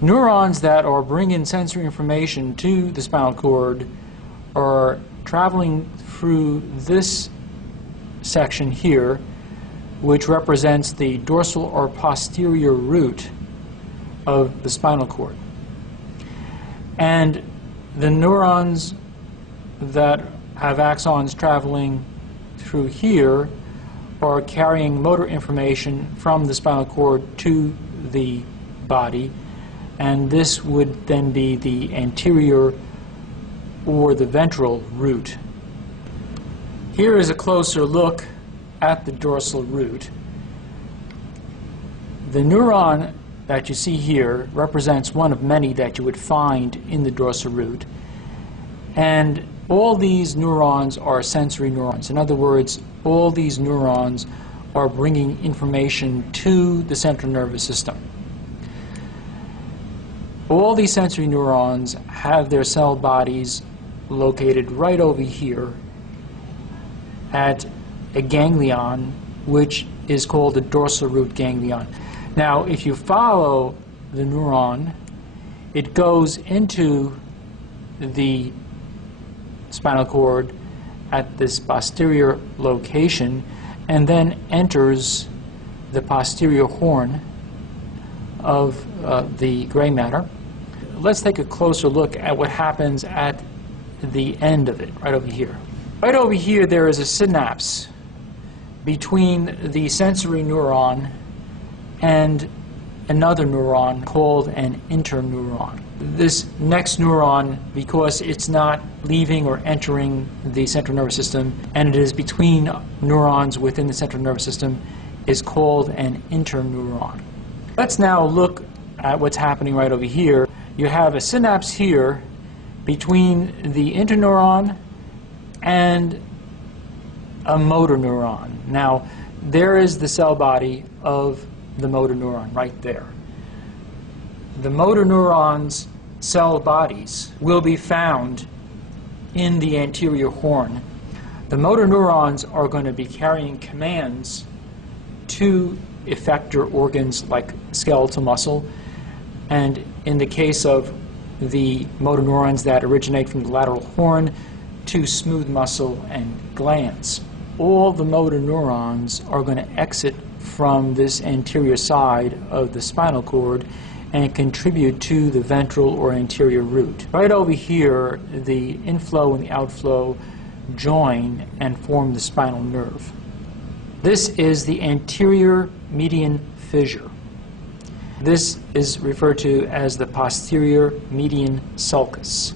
Neurons that are bringing sensory information to the spinal cord are traveling through this section here, which represents the dorsal or posterior root of the spinal cord. And the neurons that have axons traveling through here are carrying motor information from the spinal cord to the body, and this would then be the anterior or the ventral root. Here is a closer look at the dorsal root. The neuron that you see here represents one of many that you would find in the dorsal root, and all these neurons are sensory neurons. In other words, all these neurons are bringing information to the central nervous system. All these sensory neurons have their cell bodies located right over here at a ganglion, which is called the dorsal root ganglion. Now, if you follow the neuron, it goes into the spinal cord at this posterior location and then enters the posterior horn of the gray matter. Let's take a closer look at what happens at the end of it, right over here. Right over here there is a synapse between the sensory neuron and another neuron called an interneuron. This next neuron, because it's not leaving or entering the central nervous system, and it is between neurons within the central nervous system, is called an interneuron. Let's now look at what's happening right over here. You have a synapse here between the interneuron and a motor neuron. Now, there is the cell body of the motor neuron right there. The motor neuron's cell bodies will be found in the anterior horn. The motor neurons are going to be carrying commands to effector organs like skeletal muscle, and in the case of the motor neurons that originate from the lateral horn, to smooth muscle and glands. All the motor neurons are going to exit from this anterior side of the spinal cord and contribute to the ventral or anterior root. Right over here, the inflow and the outflow join and form the spinal nerve. This is the anterior median fissure. This is referred to as the posterior median sulcus.